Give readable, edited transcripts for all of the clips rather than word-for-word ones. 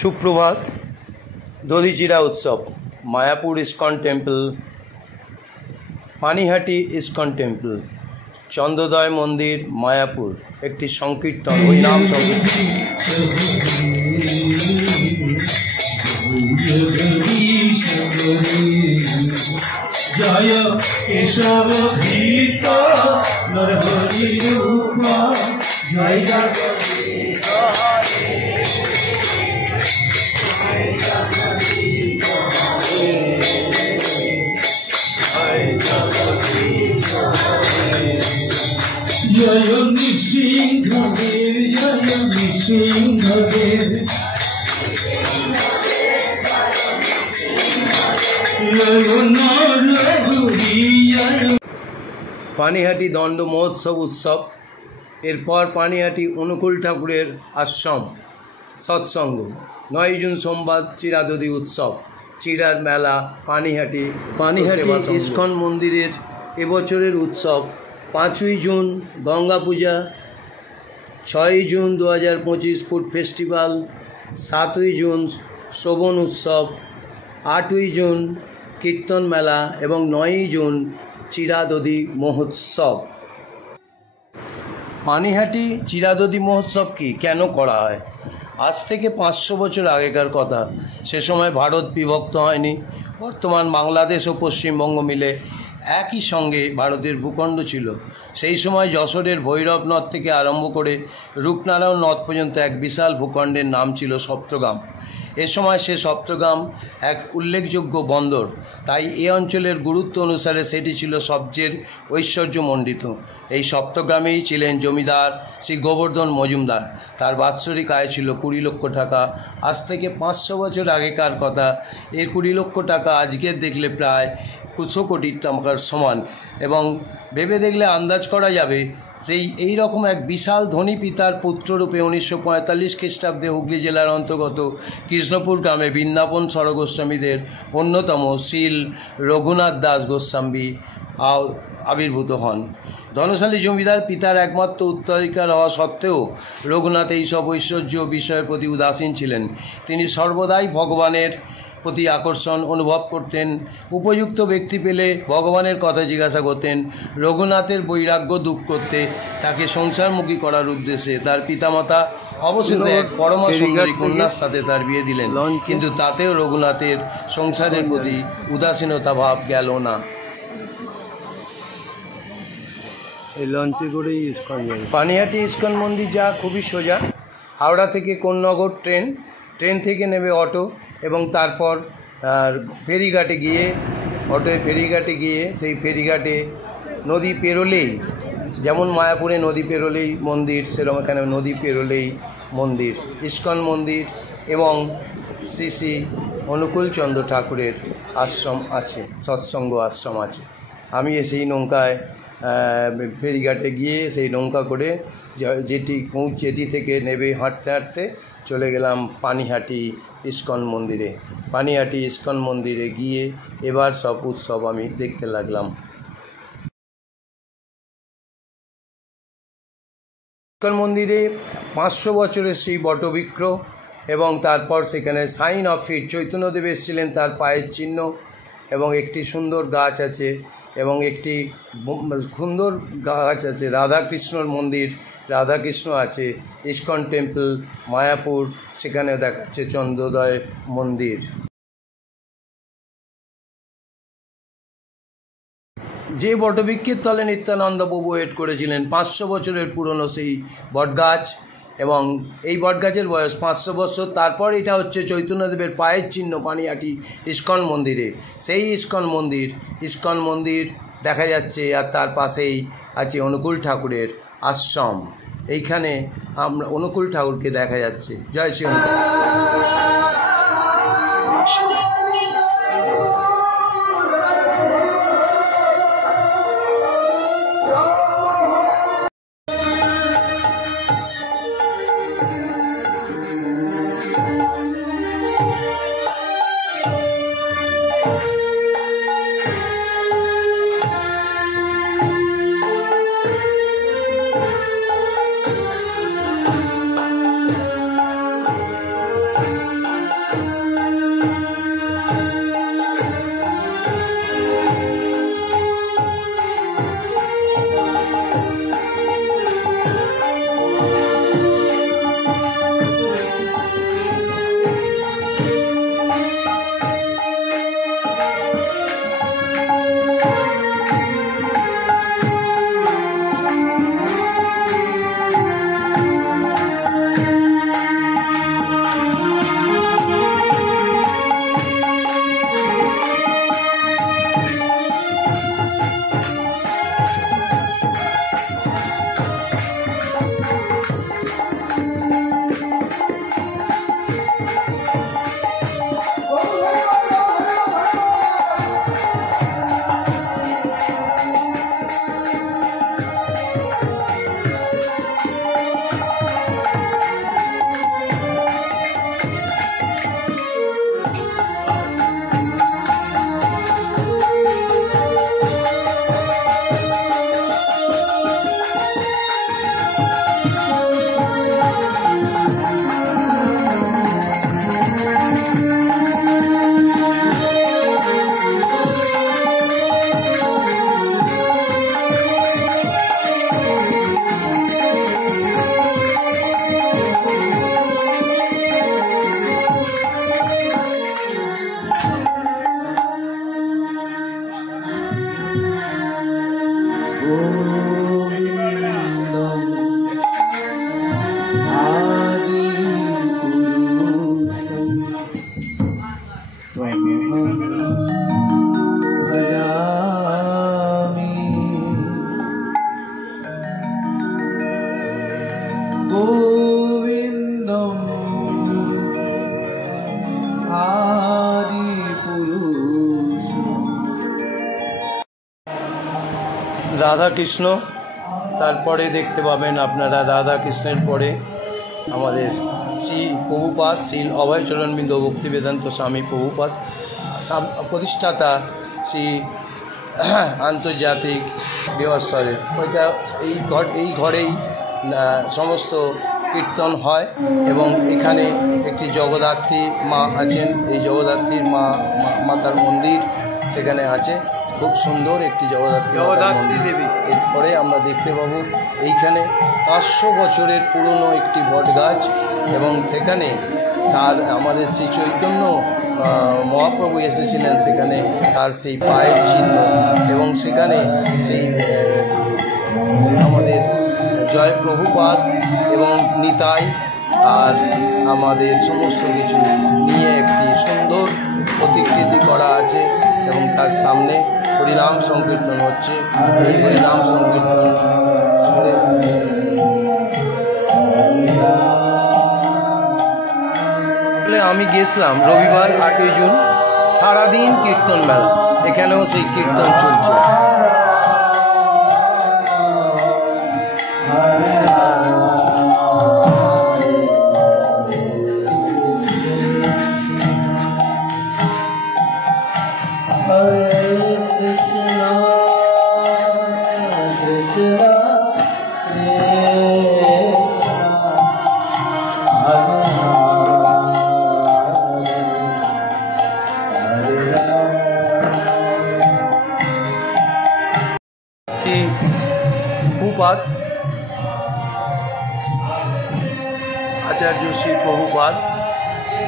সুপ্রভাত। দধিচিড়া উৎসব, মায়াপুর ইস্কন টেম্পল, পানিহাটি ইস্কন টেম্পল, চন্দ্রোদয় মন্দির, মায়াপুর একটি সংকীর্তন, ওই নাম সংকীর্তন। জয় কেশব ধীত নরহরি রূপ জয় জয় নৃসিংহদেব, জয় নৃসিংহদেব, পানিহাটি দণ্ড মহোৎসব উৎসব। এরপর পানিহাটি অনুকূল ঠাকুরের আশ্রম সৎসঙ্গ। 9 জুন সোমবার চিরাদধি উৎসব, চিড়ার মেলা, পানিহাটি ইস্কন মন্দিরের এবছরের উৎসব। 5ই জুন গঙ্গা পূজা, 6ই জুন 2025 ফুড ফেস্টিভ্যাল, 7ই জুন শ্রবণ উৎসব, 8ই জুন কীর্তন মেলা এবং 9ই জুন চিরাদধি মহোৎসব। পানিহাটি চিরাদধি মহোৎসব কি, কেন করা হয়? আজ থেকে 500 বছর আগেকার কথা। সে সময় ভারত বিভক্ত হয়নি। বর্তমান বাংলাদেশ ও পশ্চিমবঙ্গ মিলে একই সঙ্গে ভারতের ভূখণ্ড ছিল। সেই সময় যশোরের ভৈরব নদ থেকে আরম্ভ করে রূপনারায়ণ নদ পর্যন্ত এক বিশাল ভূখণ্ডের নাম ছিল সপ্তগ্রাম। এ সময় সে সপ্তগ্রাম এক উল্লেখযোগ্য বন্দর, তাই এ অঞ্চলের গুরুত্ব অনুসারে সেটি ছিল সবচেয়ে ঐশ্বর্যমণ্ডিত। এই সপ্তগ্রামেই ছিলেন জমিদার শ্রী গোবর্ধন মজুমদার। তার বাৎসরিক আয় ছিল 20 লক্ষ টাকা। আজ থেকে 500 বছর আগেকার কথা। এর 20 লক্ষ টাকা আজকের দেখলে প্রায় 200 কোটি টাকার সমান, এবং ভেবে দেখলে আন্দাজ করা যাবে এই রকম এক বিশাল ধনী পিতার পুত্ররূপে 1945 খ্রিস্টাব্দে হুগলি জেলার অন্তর্গত কৃষ্ণপুর গ্রামে বৃন্দাবন স্বরগোস্বামীদের অন্যতম শ্রীল রঘুনাথ দাস গোস্বামী আবির্ভূত হন। ধনশালী জমিদার পিতার একমাত্র উত্তরাধিকার হওয়া সত্ত্বেও রঘুনাথ এইসব ঐশ্বর্য বিষয়ের প্রতি উদাসীন ছিলেন। তিনি সর্বদাই ভগবানের প্রতি আকর্ষণ অনুভব করতেন। উপযুক্ত ব্যক্তি পেলে ভগবানের কথা জিজ্ঞাসা করতেন। রঘুনাথের বৈরাগ্য দূর করতে তাকে সংসারমুখী করার উদ্দেশ্যে তার পিতামাতা অবশেষে এক পরমা সুন্দরী কন্যার সাথে তার বিয়ে দিলেন, কিন্তু তাতেও রঘুনাথের সংসারের প্রতি উদাসীনতা ভাব গেল না। পানিহাটি ইস্কন মন্দির যা খুবই সোজা। হাওড়া থেকে কোন্নগর ট্রেন থেকে নেবে অটো, এবং তারপর ফেরিঘাটে গিয়ে ফেরিঘাটে গিয়ে সেই ফেরিঘাটে নদী পেরোলেই, যেমন মায়াপুরে নদী পেরোলেই মন্দির, সেরকম এখানে নদী পেরোলেই মন্দির, ইস্কন মন্দির, এবং শ্রী শ্রী অনুকূলচন্দ্র ঠাকুরের আশ্রম আছে, সৎসঙ্গ আশ্রম আছে। আমি সেই নৌকায় ফেরিঘাটে গিয়ে সেই নৌকা করে যেটি থেকে নেবে হাঁটতে হাঁটতে চলে গেলাম পানিহাটি ইস্কন মন্দিরে। পানিহাটি ইস্কন মন্দিরে গিয়ে এবার সব উৎসব আমি দেখতে লাগলাম। ইস্কন মন্দিরে 500 বছরের সেই বটবৃক্ষ, এবং তারপর সেখানে সাইন অফ ফিট, চৈতন্যদেব এসেছিলেন তার পায়ের চিহ্ন, এবং একটি সুন্দর গাছ আছে, এবং একটি সুন্দর গাছ আছে। রাধাকৃষ্ণর মন্দির, রাধাকৃষ্ণ আছে। ইস্কন টেম্পল মায়াপুর, সেখানে দেখাচ্ছে চন্দ্রোদয় মন্দির। যে বটবৃক্ষের তলে নিত্যানন্দ প্রভু ওয়েট করেছিলেন, 500 বছরের পুরনো সেই বটগাছ, এবং এই বটগাছের বয়স 500 বছর। তারপর এটা হচ্ছে চৈতন্যদেবের পায়ের চিহ্ন পানিহাটি ইস্কন মন্দিরে। সেই ইস্কন মন্দির দেখা যাচ্ছে, আর তার পাশেই আছে অনুকূল ঠাকুরের আশ্রম। এইখানে আমরা অনুকূল ঠাকুরকে দেখা যাচ্ছে। জয় শ্রী অনুকূল। রাধা কৃষ্ণ, তারপরে দেখতে পাবেন আপনারা রাধা কৃষ্ণের পরে আমাদের শ্রী প্রভুপাদ, শ্রী অভয়চরণবিন্দ ভক্তি বেদান্ত স্বামী প্রভুপাদ প্রতিষ্ঠাতা শ্রী আন্তর্জাতিক বিভাস্তরের ওইটা এই ঘরেই সমস্ত কীর্তন হয় এবং এখানে একটি জগদ্ধাত্রী মা আছেন। এই জগদ্ধাত্রীর মাতার মন্দির সেখানে আছে, খুব সুন্দর একটি জগদ্ধাত্রী দেবী। এরপরে আমরা দেখতে পাবো এইখানে 500 বছরের পুরনো একটি বট গাছ এবং সেখানে তার আমাদের শ্রী চৈতন্য মহাপ্রভু এসেছিলেন, সেখানে তার সেই পায়ের চিহ্ন এবং সেখানে সেই আমাদের জয় প্রভুপাদ এবং নিতাই আর আমাদের সমস্ত কিছু নিয়ে একটি সুন্দর প্রতিকৃতি করা আছে এবং তার সামনে হরিনাম সংকীর্তন হচ্ছে। এই হরিনাম সংকীর্তন আমি গেছিলাম রবিবার 8ই জুন, সারাদিন কীর্তন মেলা, এখানেও সেই কীর্তন চলছে। প্রভুপাদ আচার্য শ্রী প্রভুপাদ,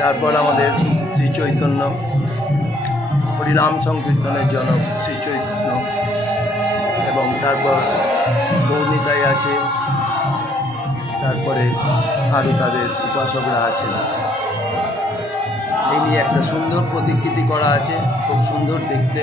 তারপর আমাদের শ্রী চৈতন্য হরিনাম সংকীর্তনের জনক শ্রী চৈতন্য এবং তারপর গৌরনিতাই আছে, তারপরে আরও তাদের উপাসকরা আছেন। এই নিয়ে একটা সুন্দর প্রতিকৃতি করা আছে, খুব সুন্দর দেখতে।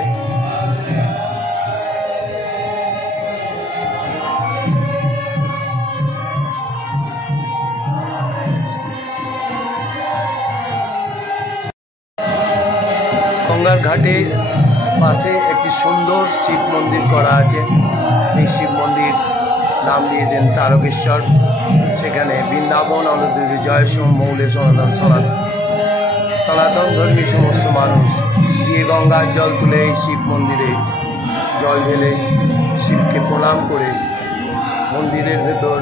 গঙ্গার ঘাটে পাশে একটি সুন্দর শিব মন্দির করা আছে। এই শিব মন্দির নাম দিয়েছেন তারকেশ্বর। সেখানে বৃন্দাবন অনন্তদেবী জয় সোম মৌলে সনাতন ধর্মী সমস্ত মানুষ গিয়ে গঙ্গার জল তুলে এই শিব মন্দিরে জল ঢেলে শিবকে প্রণাম করে মন্দিরের ভেতর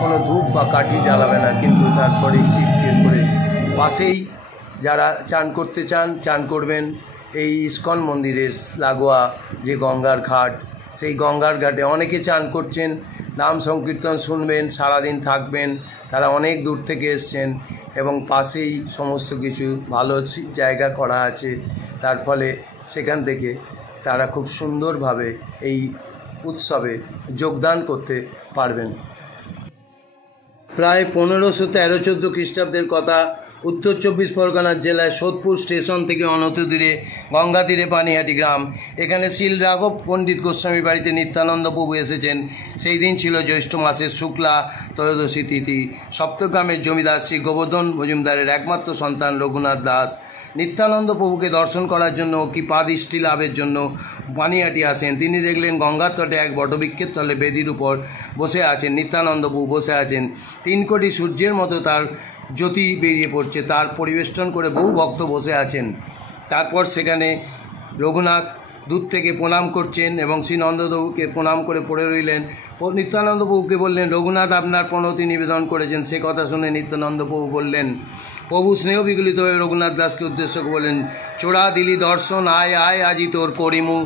কোনো ধূপ বা কাঠি জ্বালাবে না, কিন্তু তারপরে শিবকে করে পাশেই যারা চান করতে চান চান করবেন। এই ইস্কন মন্দিরের লাগোয়া যে গঙ্গার ঘাট, সেই গঙ্গার ঘাটে অনেকে চান করছেন, নাম সংকীর্তন শুনবেন, সারাদিন থাকবেন। তারা অনেক দূর থেকে এসছেন এবং পাশেই সমস্ত কিছু ভালো জায়গা করা আছে, তার ফলে সেখান থেকে তারা খুব সুন্দরভাবে এই উৎসবে যোগদান করতে পারবেন। প্রায় 1513-14 খ্রিস্টাব্দের কথা। উত্তর 24 পরগনার জেলায় সোদপুর স্টেশন থেকে অনতি দূরে গঙ্গা তীরে পানিহাটি গ্রাম। এখানে শিল রাঘব পণ্ডিত গোস্বামী বাড়িতে নিত্যানন্দ প্রভু এসেছেন। সেই দিন ছিল জ্যৈষ্ঠ মাসের শুক্লা ত্রয়োদশী তিথি। সপ্তগ্রামের জমিদার শ্রী গোবর্ধন মজুমদারের একমাত্র সন্তান রঘুনাথ দাস নিত্যানন্দ প্রভুকে দর্শন করার জন্য কৃপাদৃষ্টি লাভের জন্য পানিহাটি আসেন। তিনি দেখলেন গঙ্গার তটে এক বটবৃক্ষের তলে বেদির উপর বসে আছেন নিত্যানন্দ প্রভু বসে আছেন। 3 কোটি সূর্যের মতো তার জ্যোতি বেরিয়ে পড়ছে, তার পরিবেষ্টন করে বহু ভক্ত বসে আছেন। তারপর সেখানে রঘুনাথ দূর থেকে প্রণাম করছেন এবং শ্রী নন্দদেবকে প্রণাম করে পড়ে রইলেন। নিত্যানন্দ প্রভুকে বললেন, রঘুনাথ আপনার প্রণতি নিবেদন করেছেন। সে কথা শুনে নিত্যানন্দ প্রভু বললেন, প্রভু স্নেহ বিগলিত হয়ে রঘুনাথ দাসকে উদ্দেশ্য করে বলেন, চোরা দিলি দর্শন, আয় আয় আজি তোর করিমু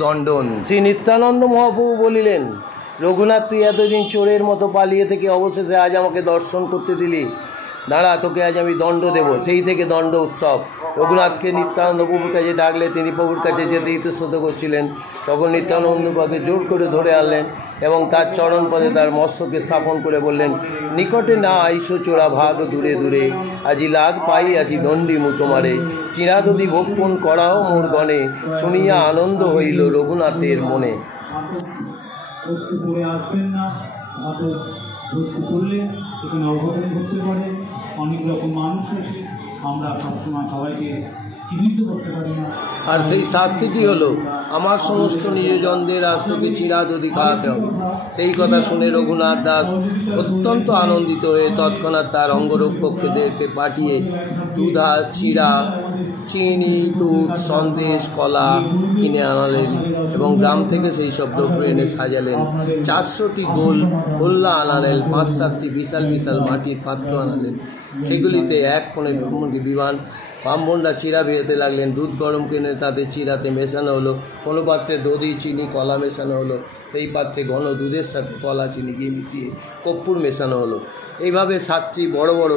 দণ্ডন। শ্রী নিত্যানন্দ মহাপ্রভু বলিলেন, রঘুনাথ তুই এতদিন চোরের মতো পালিয়ে থেকে অবশেষে আজ আমাকে দর্শন করতে দিলি, দাঁড়া তোকে আজ আমি দণ্ড দেব। সেই থেকে দণ্ড উৎসব। রঘুনাথকে নিত্যানন্দ প্রভুর কাছে ডাকলে তিনি প্রভুর কাছে যেতে ইতস্তত করছিলেন। তখন নিত্যানন্দ প্রভুকে জোর করে ধরে আনলেন এবং তার চরণ পদে তার মস্তকে স্থাপন করে বললেন, নিকটে না আইসো চোরা ভাগ দূরে দূরে, আজি লাগ পাই আজি দণ্ডী মু তোমারে, চিরাদদি ভোক্ষণ করাও মোর গণে, শুনিয়া আনন্দ হইল রঘুনাথের মনে। বস্তু করে আসবেন না, বস্তু করলে এখানে অঘটন ঘটতে পারে। অনেক রকম মানুষ এসে আমরা সবসময় সবাইকে জীবিত করতে পারি না। আর সেই শাস্তিটি হলো আমার সমস্ত নিজজনদের আজ তোকে চিরাদধি খাওয়াতে হবে। সেই কথা শুনে রঘুনাথ দাস অত্যন্ত আনন্দিত হয়ে তৎক্ষণাৎ তার অঙ্গরক্ষকদেরকে পাঠিয়ে দুধা, চিড়া, চিনি, দুধ, সন্দেশ, কলা কিনে আনালেন এবং গ্রাম থেকে সেই সব দ্রব্য এনে সাজালেন। 400টি গোল গোল্লা আনালেন, 5-7টি বিশাল বিশাল মাটির পাত্র আনালেন। সেগুলিতে এক কোণে ব্রাহ্মণকে ব্রাহ্মণরা চিড়া ভেজাতে লাগলেন। দুধ গরম কিনে তাতে চিড়াতে মেশানো হলো। কোনো পাত্রে দধি, চিনি, কলা মেশানো হলো। সেই পাত্রে ঘন দুধের সাথে কলা, চিনি গিয়ে মিশিয়ে কর্পূর মেশানো হলো। এইভাবে 7টি বড় বড়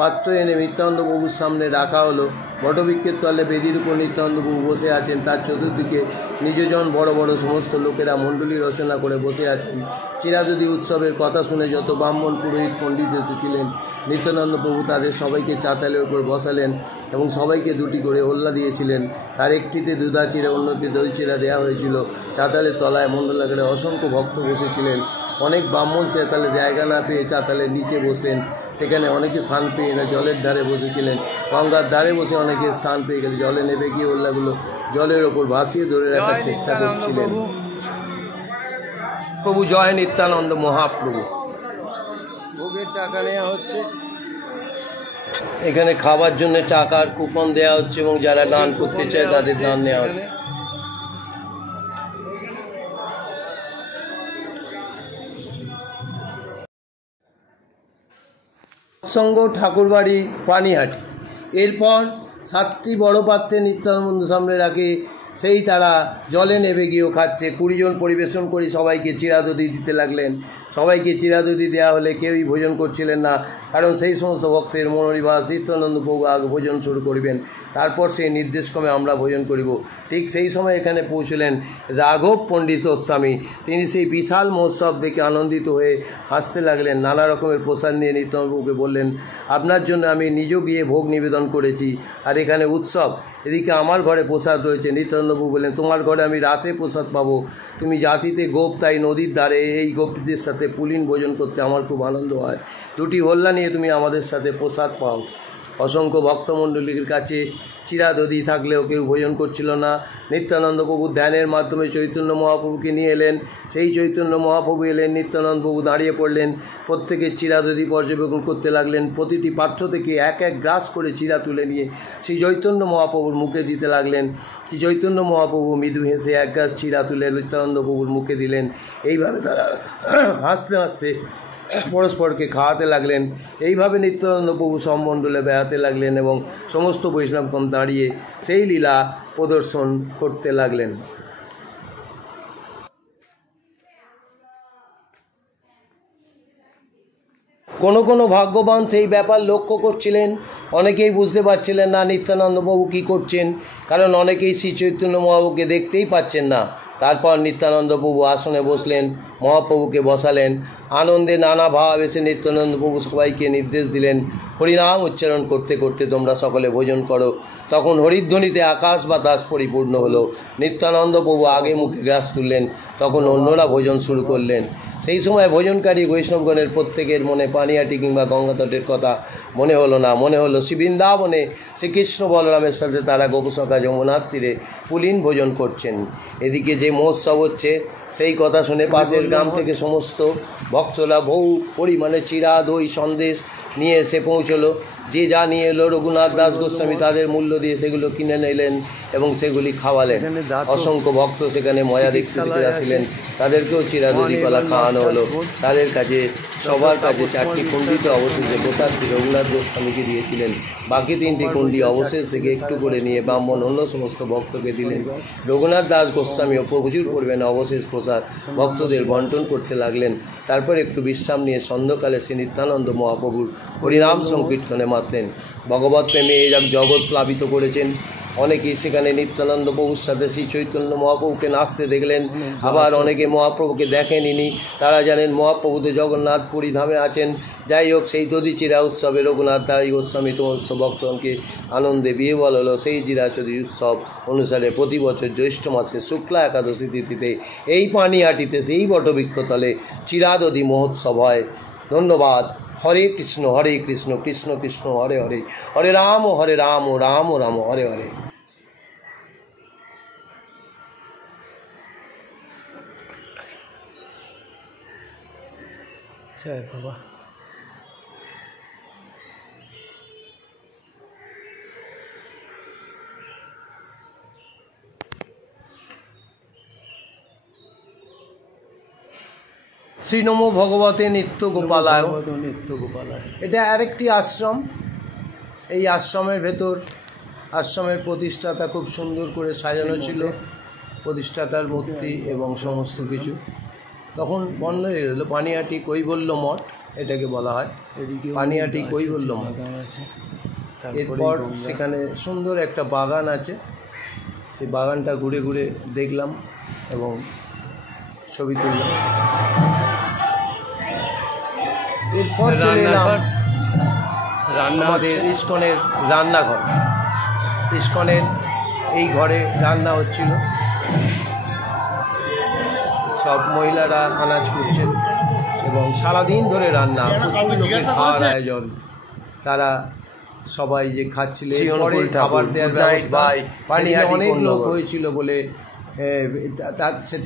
পাত্র এনে নিত্যানন্দ প্রভুর সামনে রাখা হলো। বটবৃক্ষের তলে বেদির উপর নিত্যানন্দ প্রভু বসে আছেন। তার চতুর্দিকে নিজজন বড় বড় সমস্ত লোকেরা মণ্ডলী রচনা করে বসে আছেন। চিরাদধি উৎসবের কথা শুনে যত ব্রাহ্মণ, পুরোহিত, পণ্ডিত এসেছিলেন, নিত্যানন্দ প্রভু তাদের সবাইকে চাতালের উপর বসালেন এবং সবাইকে 2টি করে ওল্লা দিয়েছিলেন। তার একটিতে দুধা চিড়া, অন্যটি দই চিড়া দেওয়া হয়েছিল। চাতালের তলায় মণ্ডলাকারে অসংখ্য ভক্ত বসেছিলেন। অনেক ব্রাহ্মণ চাতালে জায়গা না পেয়ে চাতালের নিচে বসলেন। সেখানে অনেকে স্থান পেয়ে এরা জলের ধারে বসেছিলেন। গঙ্গার ধারে বসে অনেকে স্থান পেয়ে গেলে জলে নেমে গিয়ে ওল্লাগুলো জলের ওপর ভাসিয়ে ধরে রাখার চেষ্টা করছিলেন। প্রভু জয় নিত্যানন্দ মহাপ্রভু। ভোগের টাকা নেওয়া হচ্ছে, এখানে খাবার জন্য টাকার কুপন দেওয়া হচ্ছে এবং যারা দান করতে চায় তাদের দান নেওয়া হচ্ছে। সৎসঙ্গ ঠাকুরবাড়ি পানিহাটি। এরপর 7টি বড় পাত্রে নিত্যানন্দ সামনে রাখে, সেই তারা জলে নেমে গিয়েও খাচ্ছে। 20 জন পরিবেশন করে সবাইকে চিরাদধি দিতে লাগলেন। সবাইকে চিরাদধি দেওয়া হলে কেউই ভোজন করছিলেন না, কারণ সেই সমস্ত ভক্তের মনোনিবাস নিত্যানন্দ প্রভু আগে ভোজন শুরু করবেন, তারপর সেই নির্দেশক্রমে আমরা ভোজন করিব। ঠিক সেই সময় এখানে পৌঁছলেন রাঘব পণ্ডিত গোস্বামী। তিনি সেই বিশাল মহোৎসব দেখে আনন্দিত হয়ে হাসতে লাগলেন। নানা রকমের প্রসাদ নিয়ে নিত্যানন্দবাবুকে বললেন, আপনার জন্য আমি নিজ গিয়ে ভোগ নিবেদন করেছি, আর এখানে উৎসব, এদিকে আমার ঘরে প্রসাদ রয়েছে। নিত্যানন্দবাবু বললেন, তোমার ঘরে আমি রাতে প্রসাদ পাবো। তুমি জাতিতে গোপ, তাই নদীর ধারে এই গোপীদের সাথে পুলিন ভোজন করতে আমার খুব আনন্দ হয়। 2টি হোল্লা নিয়ে তুমি আমাদের সাথে প্রসাদ পাও। অসংখ্য ভক্তমণ্ডলীর কাছে চিরাদধি থাকলেও কেউ ভোজন করছিল না। নিত্যানন্দ প্রভু ধ্যানের মাধ্যমে চৈতন্য মহাপ্রভুকে নিয়ে এলেন। সেই চৈতন্য মহাপ্রভু এলেন, নিত্যানন্দ প্রভু দাঁড়িয়ে পড়লেন, প্রত্যেকের চিরাদধি পর্যবেক্ষণ করতে লাগলেন। প্রতিটি পাত্র থেকে এক এক গ্রাস করে চিরা তুলে নিয়ে শ্রী চৈতন্য মহাপ্রভুর মুখে দিতে লাগলেন। শ্রী চৈতন্য মহাপ্রভু মৃদু হেসে এক গ্রাস চিরা তুলে নিত্যানন্দ প্রভুর মুখে দিলেন। এইভাবে তারা হাসতে হাসতে পরস্পরকে খাওয়াতে লাগলেন। এইভাবে নিত্যানন্দ প্রভু সম্মণ্ডলে বেড়াতে লাগলেন এবং সমস্ত বৈষ্ণবগণ দাঁড়িয়ে সেই লীলা প্রদর্শন করতে লাগলেন। কোনো ভাগ্যবান সেই ব্যাপার লক্ষ্য করছিলেন, অনেকেই বুঝতে পারছিলেন না নিত্যানন্দবাবু কী করছেন, কারণ অনেকেই শ্রী চৈতন্য মহাপ্রভুকে দেখতেই পাচ্ছেন না। তারপর নিত্যানন্দবাবু আসনে বসলেন, মহাপ্রভুকে বসালেন। আনন্দে নানা ভাব এসে নিত্যানন্দবাবু সবাইকে নির্দেশ দিলেন, হরিনাম উচ্চারণ করতে করতে তোমরা সকলে ভোজন করো। তখন হরিধ্বনিতে আকাশ বাতাস পরিপূর্ণ হলো। নিত্যানন্দবাবু আগে মুখে গ্রাস তুললেন, তখন অন্যরা ভোজন শুরু করলেন। সেই সময় ভোজনকারী বৈষ্ণবগণের প্রত্যেকের মনে পানিহাটি কিংবা গঙ্গাতটের কথা মনে হলো না। মনে হলো শ্রী বৃন্দাবনে শ্রীকৃষ্ণ বলরামের সাথে তারা গোপসখা যমুনার তীরে পুলিন ভোজন করছেন। এদিকে যে মহোৎসব হচ্ছে সেই কথা শুনে পাশের গ্রাম থেকে সমস্ত ভক্তরা বহু পরিমাণে চিরা, দই, সন্দেশ নিয়ে এসে পৌঁছলো। যে যা নিয়ে এলো রঘুনাথ দাস গোস্বামী তাদের মূল্য দিয়ে সেগুলো কিনে নিলেন এবং সেগুলি খাওয়ালেন। অসংখ্য ভক্ত সেখানে মজা দেখতে আসিলেন, তাদেরকেও চিরাদধি কলা খাওয়ানো হলো। তাদের কাছে সবার কাছে 4টি কুণ্ডিতে অবশেষে প্রসাদটি রঘুনাথ গোস্বামীকে দিয়েছিলেন। বাকি 3টি কুণ্ডি অবশেষ থেকে একটু করে নিয়ে ব্রাহ্মণ অন্য সমস্ত ভক্তকে দিলেন। রঘুনাথ দাস গোস্বামীও প্রচুর পরিমাণে অবশেষ প্রসাদ ভক্তদের বন্টন করতে লাগলেন। তারপর একটু বিশ্রাম নিয়ে সন্ধ্যাকালে শ্রী নিত্যানন্দ মহাপ্রভুর হরিনাম সংকীর্তনে মাতলেন। ভগবত প্রেমে এই জগৎ প্লাবিত করেছেন। অনেকেই সেখানে নিত্যানন্দ প্রভুর সাথে শ্রী চৈতন্য মহাপ্রভুকে নাচতে দেখলেন। আবার অনেকে মহাপ্রভুকে দেখেনি, তারা জানেন মহাপ্রভু তো জগন্নাথপুরী ধামে আছেন। যাই হোক, সেই দধিচিরা উৎসবে রঘুনাথ দাস গোস্বামী সমস্ত ভক্তগণকে আনন্দে বিয়ে বল হলো। সেই চিরাচরি উৎসব অনুসারে প্রতি বছর জ্যৈষ্ঠ মাসে শুক্লা একাদশী তিথিতে এই পানিহাটিতে সেই বটবৃক্ষতলে চিরাদধি মহোৎসব হয়। ধন্যবাদ। হরে কৃষ্ণ কৃষ্ণ কৃষ্ণ হরে হরে, হরে রাম রাম রাম হরে হরে। জয় বাবা। শ্রী নমো ভগবতে নিত্য গোপালায়। এটা আরেকটি আশ্রম। এই আশ্রমের ভেতর আশ্রমের প্রতিষ্ঠাতা খুব সুন্দর করে সাজানো ছিল, প্রতিষ্ঠাতার মূর্তি এবং সমস্ত কিছু। তখন বন্ধ হয়ে গেল। পানিহাটি কৈবল্য মঠ এটাকে বলা হয়, পানিহাটি কৈবল্য মঠ। এরপর সেখানে সুন্দর একটা বাগান আছে, সেই বাগানটা ঘুরে ঘুরে দেখলাম এবং ছবি তুললাম। এরপর চলে এলাম আমাদের ইস্কনের রান্নাঘর। ইস্কনের এই ঘরে রান্না হচ্ছিল, সব মহিলারা আনাজ করছেন এবং সারাদিন ধরে রান্না, প্রচুর লোকের খাওয়ার আয়োজন। তারা সবাই যে খাচ্ছিলেন, পরে খাবার দেওয়ার ব্যবস্থা, অনেক লোক হয়েছিল বলে তার সেটা